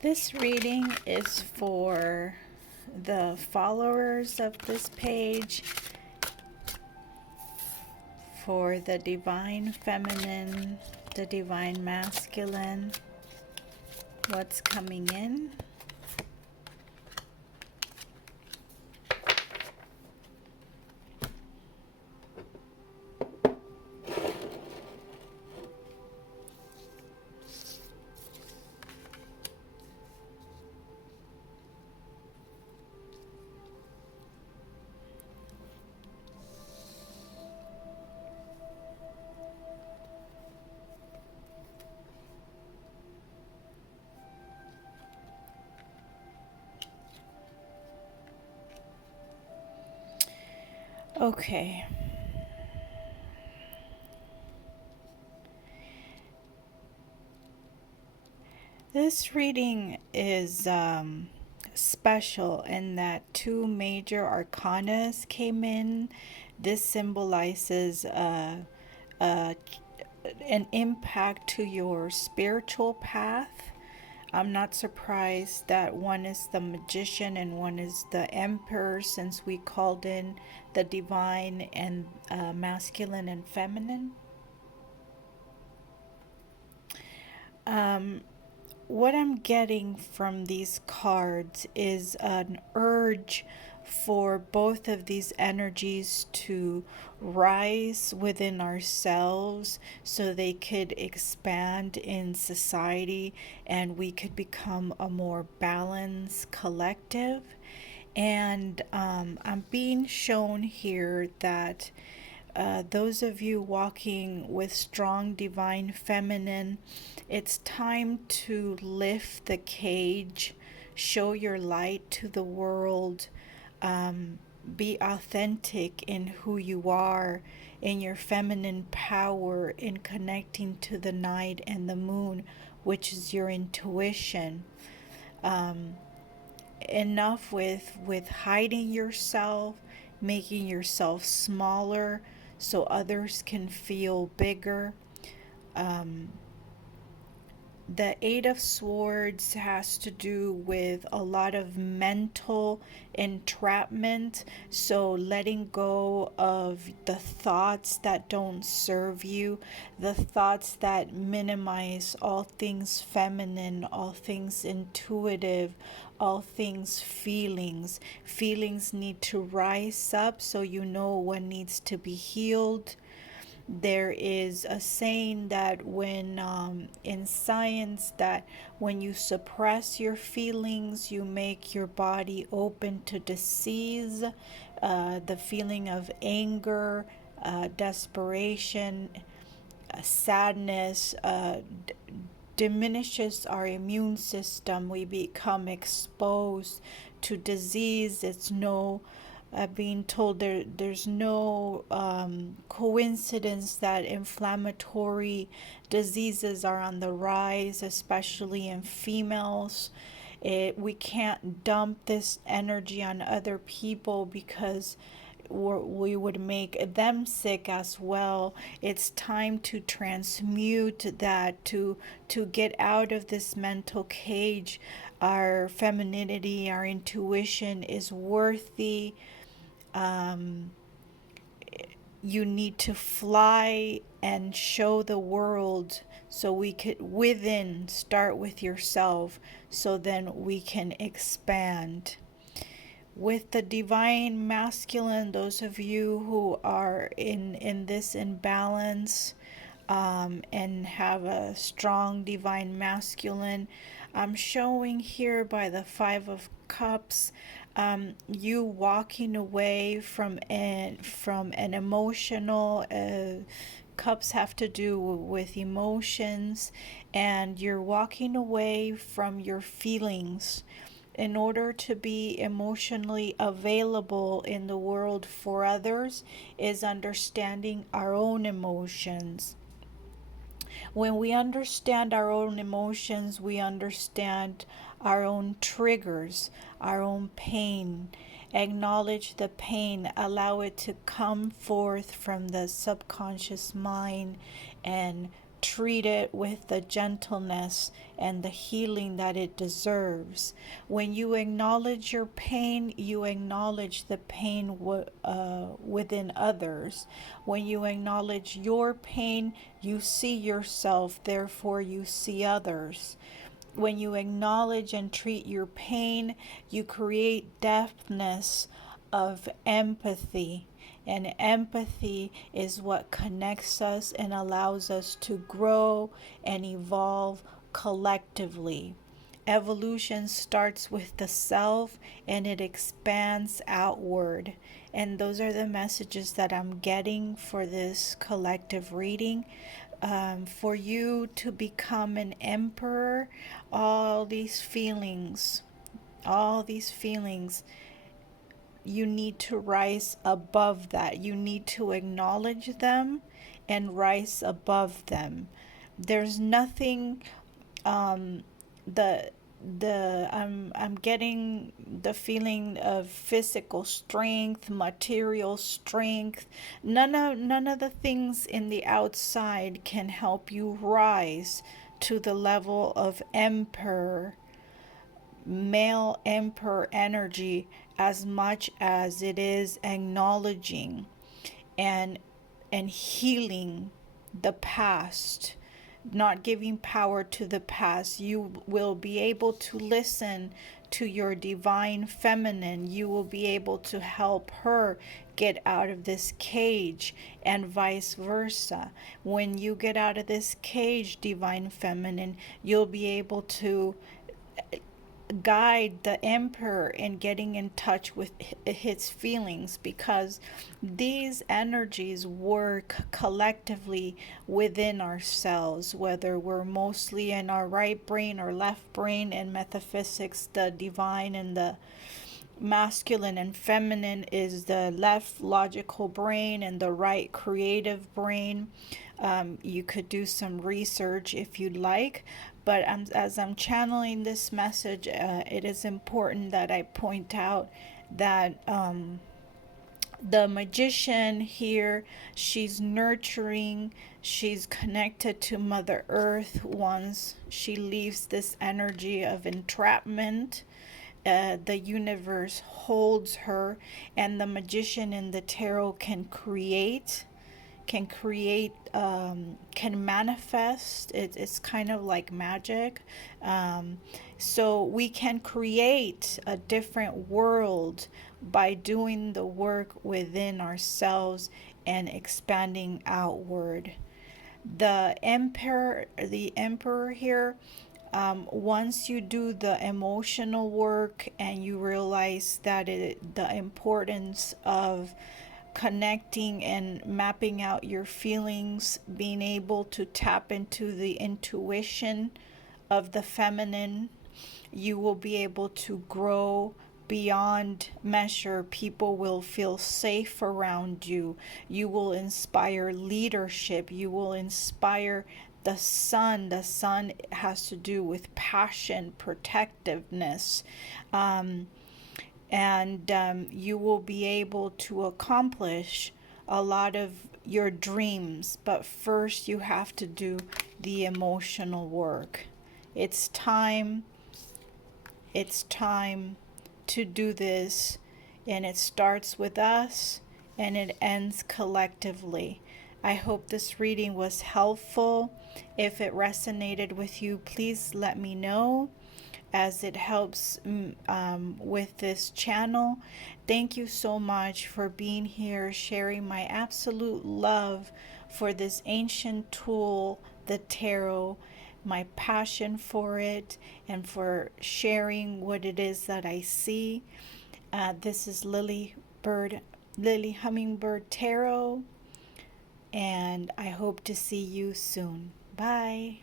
This reading is for the followers of this page, for the divine feminine, the divine masculine, what's coming in. Okay. This reading is special in that two major arcanas came in. This symbolizes uh, an impact to your spiritual path. I'm not surprised that one is the magician and one is the emperor, since we called in the divine and masculine and feminine. What I'm getting from these cards is an urge for both of these energies to rise within ourselves so they could expand in society and we could become a more balanced collective. And I'm being shown here that those of you walking with strong divine feminine, it's time to lift the cage, show your light to the world, be authentic in who you are, in your feminine power, in connecting to the night and the moon, which is your intuition. Enough with hiding yourself, making yourself smaller so others can feel bigger. The Eight of Swords has to do with a lot of mental entrapment. So, letting go of the thoughts that don't serve you, the thoughts that minimize all things feminine, all things intuitive, all things feelings. Feelings need to rise up so you know what needs to be healed. There is a saying that when in science, that when you suppress your feelings you make your body open to disease. The feeling of anger, desperation, sadness diminishes our immune system. We become exposed to disease. It's no being told there's no coincidence that inflammatory diseases are on the rise, especially in females. We can't dump this energy on other people because we would make them sick as well. It's time to transmute that, to get out of this mental cage. Our femininity, our intuition is worthy. You need to fly and show the world, so we could within start with yourself, so then we can expand. With the divine masculine, those of you who are in this imbalance, and have a strong divine masculine, I'm showing here by the Five of Cups, you walking away from an emotional, cups have to do with emotions, and you're walking away from your feelings in order to be emotionally available in the world for others. Is understanding our own emotions. When we understand our own emotions, we understand our own triggers, our own pain. Acknowledge the pain, allow it to come forth from the subconscious mind, and treat it with the gentleness and the healing that it deserves. When you acknowledge your pain, you acknowledge the pain within others. When you acknowledge your pain, you see yourself, therefore, you see others. When you acknowledge and treat your pain, you create depthness of empathy. And empathy is what connects us and allows us to grow and evolve collectively. Evolution starts with the self and it expands outward. And those are the messages that I'm getting for this collective reading. For you to become an emperor, all these feelings, all these feelings, you need to rise above that. You need to acknowledge them and rise above them. There's nothing the I'm getting the feeling of physical strength, material strength. None of the things in the outside can help you rise to the level of emperor, male emperor energy, as much as it is acknowledging and healing the past, not giving power to the past. You will be able to listen to your divine feminine. You will be able to help her get out of this cage, and vice versa. When you get out of this cage, divine feminine, you'll be able to guide the emperor in getting in touch with his feelings, because these energies work collectively within ourselves, whether we're mostly in our right brain or left brain. In metaphysics, the divine and the masculine and feminine is the left logical brain and the right creative brain. You could do some research if you'd like, but as I'm channeling this message, it is important that I point out that the magician here, she's nurturing, she's connected to Mother Earth once she leaves this energy of entrapment. The universe holds her, and the magician in the tarot can create, can manifest. It's kind of like magic. So we can create a different world by doing the work within ourselves and expanding outward. The emperor here, once you do the emotional work and you realize that the importance of connecting and mapping out your feelings, being able to tap into the intuition of the feminine, you will be able to grow beyond measure. People will feel safe around you. You will inspire leadership. You will inspire the sun. The sun has to do with passion, protectiveness. You will be able to accomplish a lot of your dreams, but first you have to do the emotional work. It's time to do this, and it starts with us and it ends collectively. I hope this reading was helpful. If it resonated with you, please let me know, as it helps with this channel. Thank you so much for being here, sharing my absolute love for this ancient tool, the tarot, my passion for it, and for sharing what it is that I see. This is Lily Hummingbird Tarot, and I hope to see you soon. Bye.